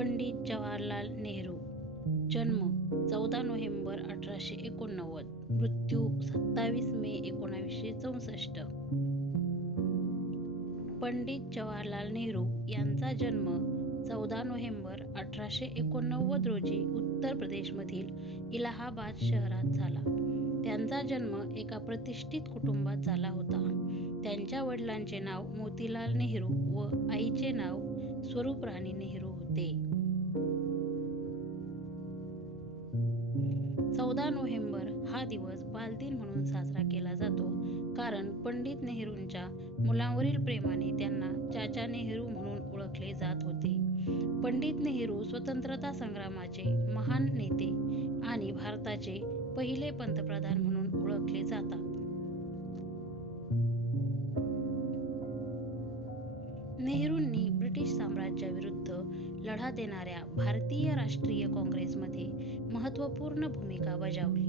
पंडित जवाहरलाल नेहरू. जन्म चौदा नोव्हेंबर अठराशे एकोणनव्वद. मृत्यू सत्तावीस मे एकोणावीसशे चौसष्ट. पंडित जवाहरलाल नेहरू यांचा जन्म चौदा नोव्हेंबर अठराशे एकोणनव्वद रोजी उत्तर प्रदेशमधील इलाहाबाद शहरात झाला. त्यांचा जन्म एका प्रतिष्ठित कुटुंबात झाला होता. त्यांच्या वडिलांचे नाव मोतीलाल नेहरू व आईचे नाव स्वरूप राणी नेहरू होते. चौदा नोव्हेंबर हा दिवस बालदिन म्हणून साजरा केला जातो. कारण पंडित नेहरूंच्या मुलांवरील प्रेमाने त्यांना चाचा नेहरू म्हणून ओळखले जात होते. पंडित नेहरू स्वतंत्रता संग्रामाचे महान नेते आणि भारताचे पहिले पंतप्रधान म्हणून ओळखले जातात. ब्रिटिश साम्राज्याविरुद्ध लढा देणाऱ्या भारतीय राष्ट्रीय काँग्रेसमध्ये महत्त्वपूर्ण भूमिका बजावली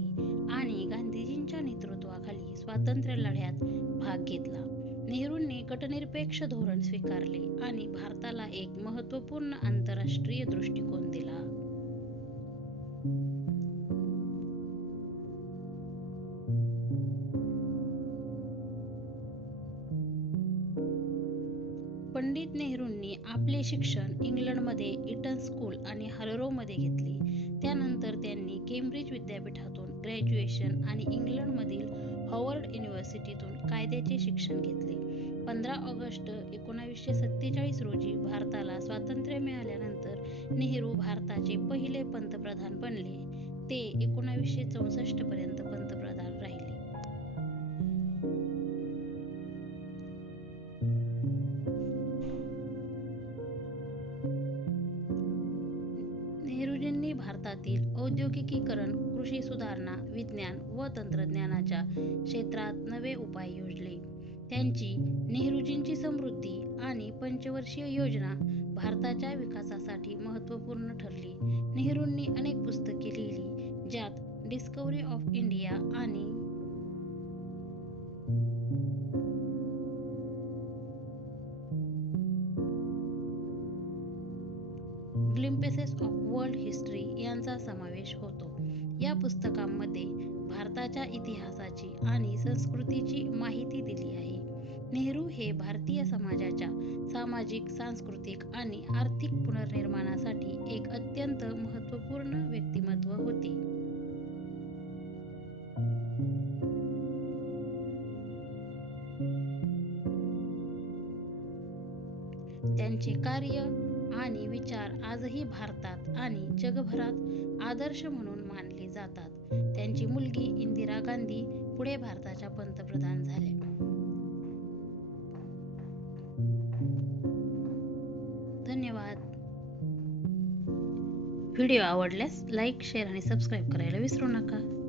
आणि गांधीजींच्या नेतृत्वाखाली स्वातंत्र्य लढ्यात भाग घेतला. नेहरूंनी गटनिरपेक्ष धोरण स्वीकारले आणि भारताला एक महत्त्वपूर्ण आंतरराष्ट्रीय दृष्टिकोन पंडित नेहरूंनी आपले शिक्षण इंग्लंडमध्ये इटन स्कूल आणि हररोमध्ये घेतले. त्यानंतर त्यांनी केम्ब्रिज विद्यापीठातून ग्रॅज्युएशन आणि इंग्लंडमधील हॉवर्ड युनिव्हर्सिटीतून कायद्याचे शिक्षण घेतले. पंधरा ऑगस्ट एकोणावीसशे सत्तेचाळीस रोजी भारताला स्वातंत्र्य मिळाल्यानंतर नेहरू भारताचे पहिले पंतप्रधान बनले. ते एकोणावीसशे चौसष्टपर्यंत पंतप्रधान भारतातील औद्योगिकीकरण कृषी सुधारणा विज्ञान व तंत्रज्ञानाच्या क्षेत्रात नवे उपाय योजले. त्यांची नेहरूजींची समृद्धी आणि पंचवर्षीय योजना भारताच्या विकासासाठी महत्त्वपूर्ण ठरली. नेहरूंनी अनेक पुस्तके लिहिली ज्यात डिस्कवरी ऑफ इंडिया आणि ग्लिम्पेसेस ऑफ वर्ल्ड हिस्ट्री यांचा समावेश होतो. या पुस्तकांमध्ये भारताच्या इतिहासाची आणि संस्कृतीची माहिती दिली आहे. नेहरू हे भारतीय समाजाच्या सामाजिक सांस्कृतिक आणि आर्थिक पुनर्निर्माणासाठी एक अत्यंत महत्त्वपूर्ण व्यक्तिमत्व होते. त्यांचे कार्य आणि विचार आजही भारतात आणि जगभरात आदर्श म्हणून मानले जातात. त्यांची मुलगी इंदिरा गांधी पुढे भारताच्या पंतप्रधान झाल्या धन्यवाद. व्हिडिओ आवडल्यास लाईक शेअर आणि सबस्क्राईब करायला विसरू नका.